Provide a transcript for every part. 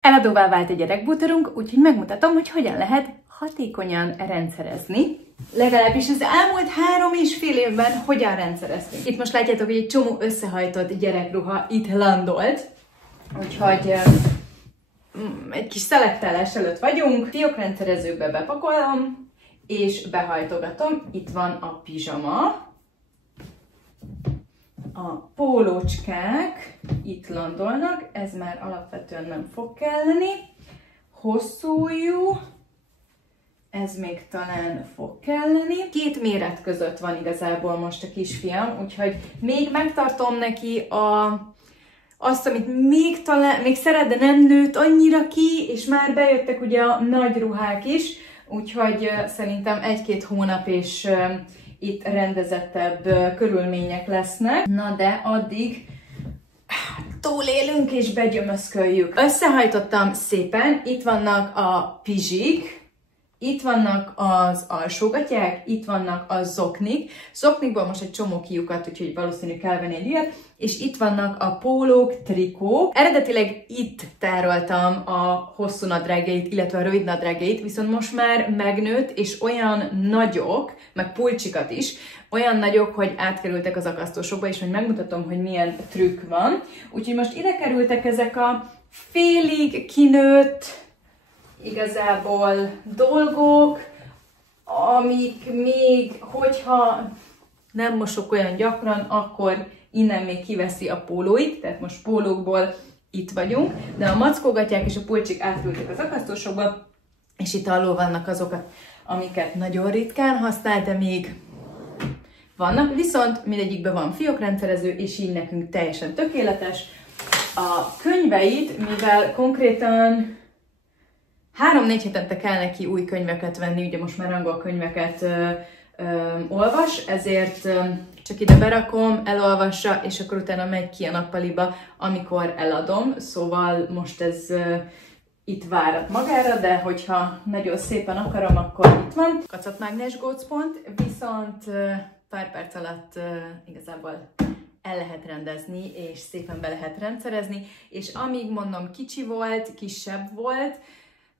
Eladóvá vált a gyerekbútorunk, úgyhogy megmutatom, hogy hogyan lehet hatékonyan rendszerezni. Legalábbis az elmúlt 3,5 évben hogyan rendszerezni. Itt most látjátok, hogy egy csomó összehajtott gyerekruha itt landolt. Úgyhogy egy kis szelektálás előtt vagyunk. Fiókrendszerezőbe bepakolom, és behajtogatom. Itt van a pizsama. A pólócskák itt landolnak, ez már alapvetően nem fog kelleni. Hosszú ujjú, ez még talán fog kelleni. 2 méret között van igazából most a kisfiam, úgyhogy még megtartom neki azt, amit még szeret, de nem nőtt annyira ki, és már bejöttek ugye a nagy ruhák is, úgyhogy szerintem 1-2 hónap és itt rendezettebb körülmények lesznek. Na de addig túlélünk és begyömözköljük. Összehajtottam szépen, itt vannak a pizsik, itt vannak az alsógatyák, itt vannak a zoknik. Zoknikból most egy csomó kiukat, úgyhogy valószínű kell venni egy ilyet. És itt vannak a pólók, trikó. Eredetileg itt tároltam a hosszú nadrágjait, illetve a rövid nadrágjait, viszont most már megnőtt, és olyan nagyok, meg pulcsikat is, olyan nagyok, hogy átkerültek az akasztósokba, és hogy megmutatom, hogy milyen trükk van. Úgyhogy most ide kerültek ezek a félig kinőtt, igazából dolgok, amik még, hogyha nem mosok olyan gyakran, akkor innen még kiveszi a pólóit, tehát most pólókból itt vagyunk, de a mackógatyák és a pulcsik átültek az akasztósokba, és itt alul vannak azokat, amiket nagyon ritkán használ, de még vannak, viszont mindegyikben van fiókrendszerező, és így nekünk teljesen tökéletes. A könyveit, mivel konkrétan 3-4 hetente kell neki új könyveket venni, ugye most már angol könyveket olvas, ezért csak ide berakom, elolvassa, és akkor utána megy ki a nappaliba, amikor eladom. Szóval most ez itt várat magára, de hogyha nagyon szépen akarom, akkor itt van. Kacatmágnes gócpont, viszont pár perc alatt igazából el lehet rendezni, és szépen be lehet rendszerezni, és amíg mondom kicsi volt, kisebb volt,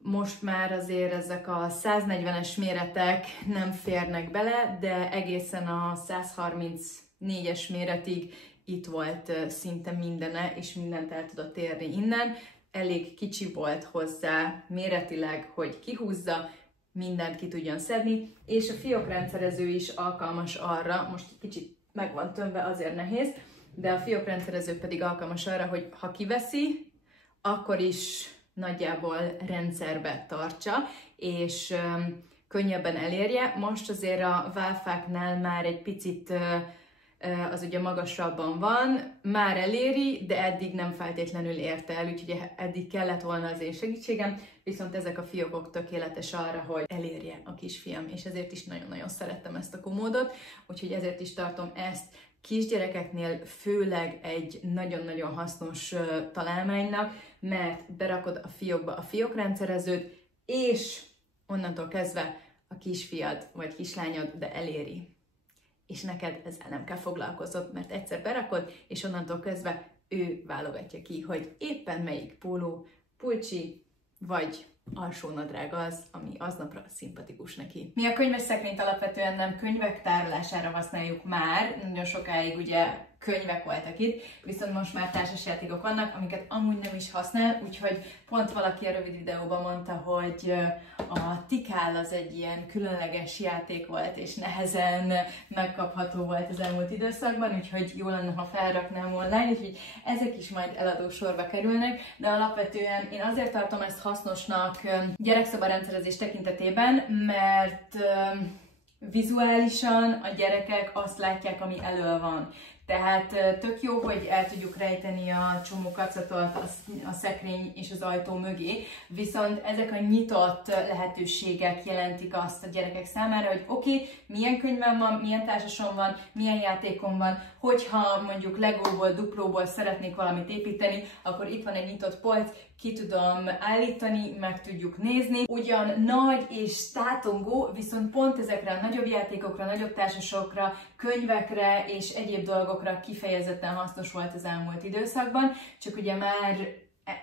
most már azért ezek a 140-es méretek nem férnek bele, de egészen a 134-es méretig itt volt szinte mindene, és mindent el tudott érni innen. Elég kicsi volt hozzá méretileg, hogy kihúzza, mindent ki tudjon szedni, és a fiókrendszerező is alkalmas arra, most kicsit meg van tömve, azért nehéz, de a fiókrendszerező pedig alkalmas arra, hogy ha kiveszi, akkor is nagyjából rendszerbe tartsa, és könnyebben elérje. Most azért a válfáknál már egy picit az ugye magasabban van, már eléri, de eddig nem feltétlenül érte el, úgyhogy eddig kellett volna az én segítségem, viszont ezek a fiókok tökéletes arra, hogy elérje a kisfiam, és ezért is nagyon-nagyon szerettem ezt a komódot, úgyhogy ezért is tartom ezt kisgyerekeknél főleg egy nagyon-nagyon hasznos találmánynak, mert berakod a fiókba a fiókrendszerezőt, és onnantól kezdve a kisfiad vagy kislányod de eléri. És neked ezzel nem kell foglalkoznod, mert egyszer berakod, és onnantól kezdve ő válogatja ki, hogy éppen melyik póló, pulcsi vagy alsónadrág az, ami aznapra szimpatikus neki. Mi a könyves szekrényt alapvetően nem könyvek tárolására használjuk már, nagyon sokáig ugye könyvek voltak itt, viszont most már társasjátékok vannak, amiket amúgy nem is használ, úgyhogy pont valaki a rövid videóban mondta, hogy a Tikál az egy ilyen különleges játék volt, és nehezen megkapható volt az elmúlt időszakban, úgyhogy jó lenne, ha felraknám online, úgyhogy ezek is majd eladó sorba kerülnek, de alapvetően én azért tartom ezt hasznosnak gyerekszobarendszerezés tekintetében, mert vizuálisan a gyerekek azt látják, ami elől van. Tehát tök jó, hogy el tudjuk rejteni a csomó kacatot a szekrény és az ajtó mögé, viszont ezek a nyitott lehetőségek jelentik azt a gyerekek számára, hogy oké, milyen könyvem van, milyen társasom van, milyen játékom van, hogyha mondjuk Legóból, Duplóból szeretnék valamit építeni, akkor itt van egy nyitott polc, ki tudom állítani, meg tudjuk nézni. Ugyan nagy és tátongó, viszont pont ezekre a nagyobb játékokra, nagyobb társasokra, könyvekre és egyéb dolgokra kifejezetten hasznos volt az elmúlt időszakban, csak ugye már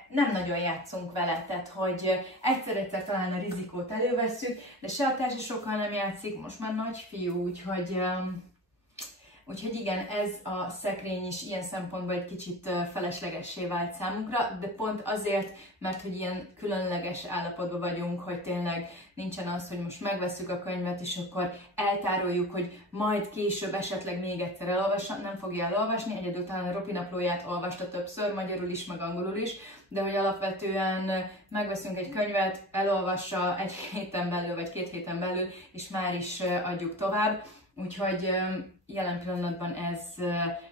nem nagyon játszunk vele, tehát hogy egyszer-egyszer talán a rizikót elővesszük, de se a társa sokkal nem játszik, most már nagy fiú, úgyhogy igen, ez a szekrény is ilyen szempontból egy kicsit feleslegessé vált számunkra, de pont azért, mert hogy ilyen különleges állapotban vagyunk, hogy tényleg nincsen az, hogy most megvesszük a könyvet, és akkor eltároljuk, hogy majd később esetleg még egyszer elolvassa, nem fogja elolvasni, egyedül talán a Ropi naplóját olvasta többször, magyarul is, meg angolul is, de hogy alapvetően megveszünk egy könyvet, elolvassa egy héten belül, vagy 2 héten belül, és már is adjuk tovább. Úgyhogy jelen pillanatban ez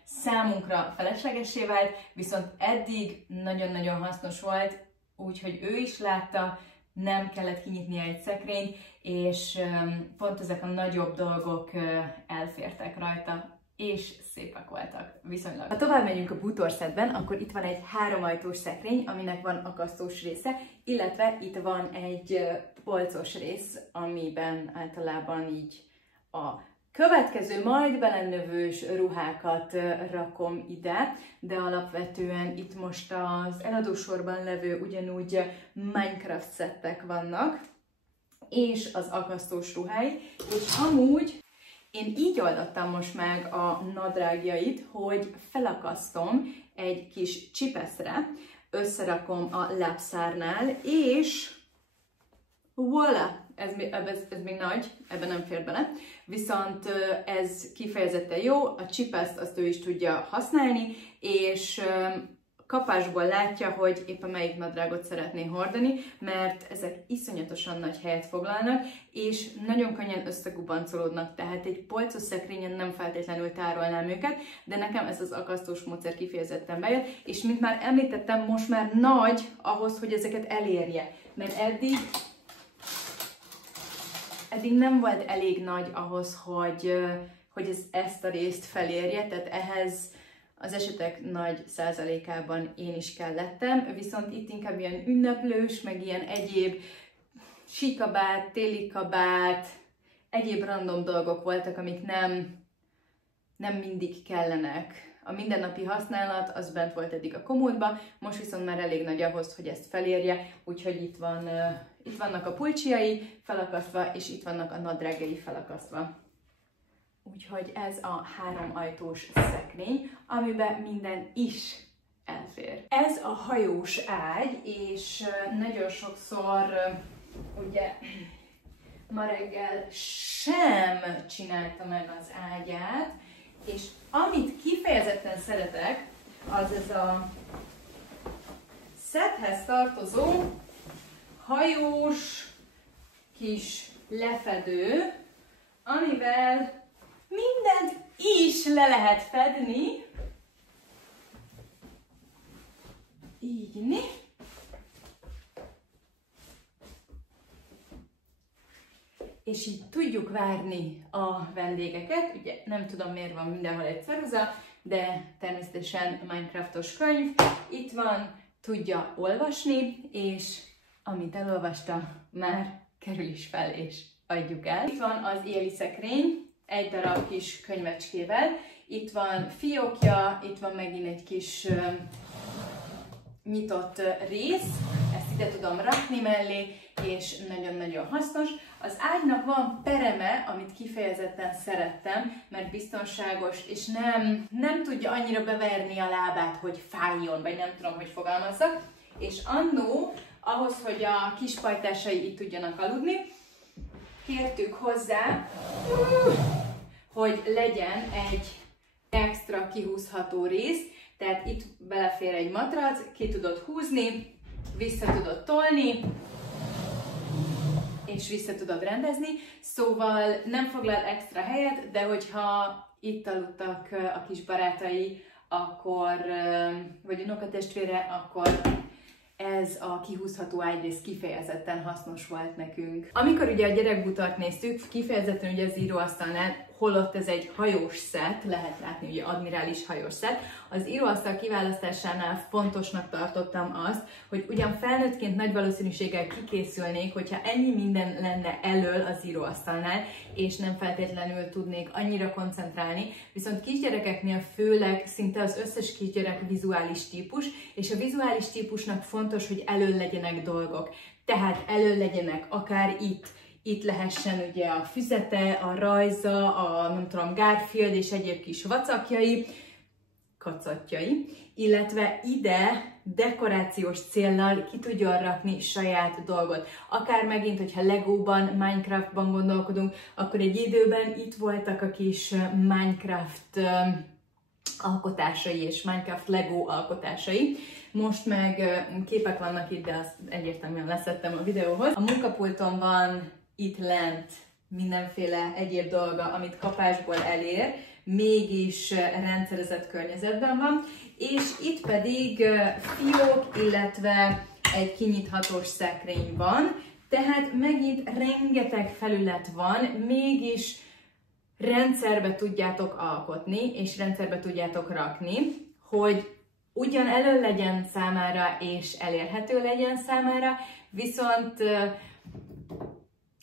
számunkra feleslegessé vált, viszont eddig nagyon-nagyon hasznos volt, úgyhogy ő is látta, nem kellett kinyitnia egy szekrényt, és pont ezek a nagyobb dolgok elfértek rajta, és szépek voltak viszonylag. Ha tovább megyünk a bútorszedben, akkor itt van egy 3 ajtós szekrény, aminek van akasztós része, illetve itt van egy polcos rész, amiben általában így a következő, majd belenövős ruhákat rakom ide, de alapvetően itt most az eladósorban levő ugyanúgy Minecraft szettek vannak, és az akasztós ruhái, és amúgy én így oldottam most meg a nadrágjait, hogy felakasztom egy kis csipeszre, összerakom a lábszárnál, és voilà! Ez még nagy, ebben nem fér bele, viszont ez kifejezetten jó, a csipeszt azt ő is tudja használni, és kapásból látja, hogy éppen melyik nadrágot szeretné hordani, mert ezek iszonyatosan nagy helyet foglalnak, és nagyon könnyen összegubancolódnak, tehát egy polcos szekrényen nem feltétlenül tárolnám őket, de nekem ez az akasztós módszer kifejezetten bejött, és mint már említettem, most már nagy ahhoz, hogy ezeket elérje, mert eddig nem volt elég nagy ahhoz, hogy ezt a részt felérje, tehát ehhez az esetek nagy százalékában én is kellettem, viszont itt inkább ilyen ünneplős, meg ilyen egyéb síkabát, téli kabát, egyéb random dolgok voltak, amik nem mindig kellenek. A mindennapi használat az bent volt eddig a komódban, most viszont már elég nagy ahhoz, hogy ezt felérje, úgyhogy itt vannak a pulcsiai felakasztva, és itt vannak a nadrágjai felakasztva. Úgyhogy ez a 3 ajtós szekrény, amiben minden is elfér. Ez a hajós ágy, és nagyon sokszor ugye ma reggel sem csinálta meg az ágyát, és amit kifejezetten szeretek, az ez a szethez tartozó hajós kis lefedő, amivel mindent is le lehet fedni. Így. És így tudjuk várni a vendégeket. Ugye nem tudom, miért van mindenhol egy ceruza, de természetesen Minecraftos könyv. Itt van, tudja olvasni, és amit elolvasta, már kerül is fel, és adjuk el. Itt van az éli szekrény, egy darab kis könyvecskével. Itt van fiókja, itt van megint egy kis nyitott rész, ezt ide tudom rakni mellé, és nagyon-nagyon hasznos. Az ágynak van pereme, amit kifejezetten szerettem, mert biztonságos, és nem tudja annyira beverni a lábát, hogy fájjon, vagy nem tudom, hogy fogalmazzak. És annó, ahhoz, hogy a kis pajtásai itt tudjanak aludni, kértük hozzá, hogy legyen egy extra kihúzható rész, tehát itt belefér egy matrac, ki tudod húzni, vissza tudod tolni, és vissza tudod rendezni, szóval nem foglal extra helyet, de hogyha itt aludtak a kis barátai, akkor, vagy unokatestvére, akkor ez a kihúzható ágyrész kifejezetten hasznos volt nekünk. Amikor ugye a gyerekbútort néztük, kifejezetten ugye az íróasztalnál holott ez egy hajós szett, lehet látni ugye admirális hajós szett. Az íróasztal kiválasztásánál fontosnak tartottam azt, hogy ugyan felnőttként nagy valószínűséggel kikészülnék, hogyha ennyi minden lenne elől az íróasztalnál, és nem feltétlenül tudnék annyira koncentrálni, viszont kisgyerekeknél főleg szinte az összes kisgyerek vizuális típus, és a vizuális típusnak fontos, hogy elől legyenek dolgok. Tehát elől legyenek akár itt lehessen ugye a füzete, a rajza, a nem tudom, Garfield és egyéb kis vacakjai, kacatjai, illetve ide dekorációs céllal ki tudjon rakni saját dolgot. Akár megint, hogyha Legóban, Minecraftban gondolkodunk, akkor egy időben itt voltak a kis Minecraft alkotásai és Minecraft Lego alkotásai. Most meg képek vannak itt, de azt egyértelműen leszettem a videóhoz. A munkapulton van itt lent mindenféle egyéb dolga, amit kapásból elér, mégis rendszerezett környezetben van, és itt pedig fiók, illetve egy kinyithatós szekrény van, tehát megint rengeteg felület van, mégis rendszerbe tudjátok alkotni, és rendszerbe tudjátok rakni, hogy ugyan elő legyen számára, és elérhető legyen számára, viszont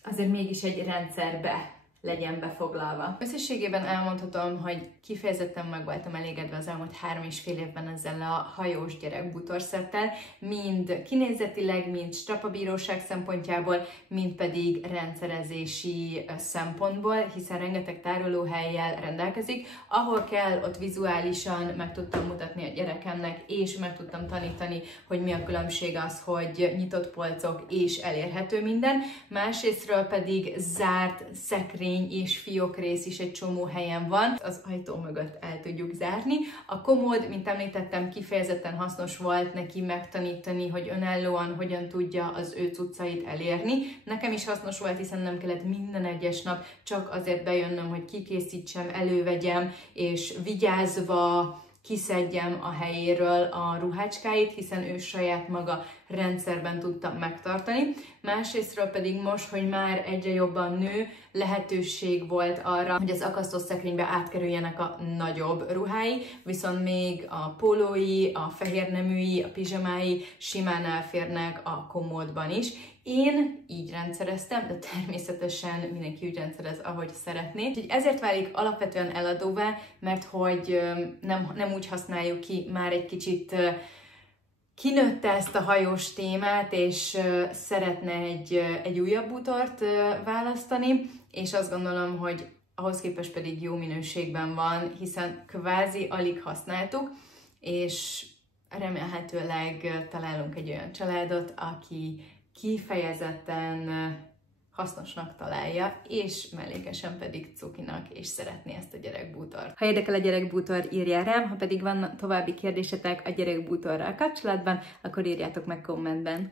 azért mégis egy rendszerbe legyen befoglalva. Összességében elmondhatom, hogy kifejezetten meg voltam elégedve az elmúlt 3,5 évben ezzel a hajós gyerek bútorszettel, mind kinézetileg, mind strapabíróság szempontjából, mind pedig rendszerezési szempontból, hiszen rengeteg tárolóhellyel rendelkezik. Ahol kell, ott vizuálisan meg tudtam mutatni a gyerekemnek, és meg tudtam tanítani, hogy mi a különbség az, hogy nyitott polcok és elérhető minden. Másrésztről pedig zárt szekrény és fiókrész is egy csomó helyen van, az ajtó mögött el tudjuk zárni. A komód, mint említettem, kifejezetten hasznos volt neki megtanítani, hogy önállóan hogyan tudja az ő cuccait elérni. Nekem is hasznos volt, hiszen nem kellett minden egyes nap csak azért bejönnöm, hogy kikészítsem, elővegyem, és vigyázva kiszedjem a helyéről a ruhácskáit, hiszen ő saját maga rendszerben tudta megtartani. Másrésztről pedig most, hogy már egyre jobban nő, lehetőség volt arra, hogy az akasztószekrénybe átkerüljenek a nagyobb ruhái, viszont még a pólói, a fehérneműi, a pizsamái simán elférnek a komódban is. Én így rendszereztem, de természetesen mindenki úgy rendszerez, ahogy szeretné. Úgyhogy ezért válik alapvetően eladóvá, mert hogy nem úgy használjuk ki, már egy kicsit kinőtte ezt a hajós témát, és szeretne egy újabb bútort választani, és azt gondolom, hogy ahhoz képest pedig jó minőségben van, hiszen kvázi alig használtuk, és remélhetőleg találunk egy olyan családot, aki kifejezetten hasznosnak találja, és mellékesen pedig cukinak, és szeretné ezt a gyerekbútort. Ha érdekel a gyerekbútor, írjál rám, ha pedig van további kérdésetek a gyerekbútorral kapcsolatban, akkor írjátok meg kommentben.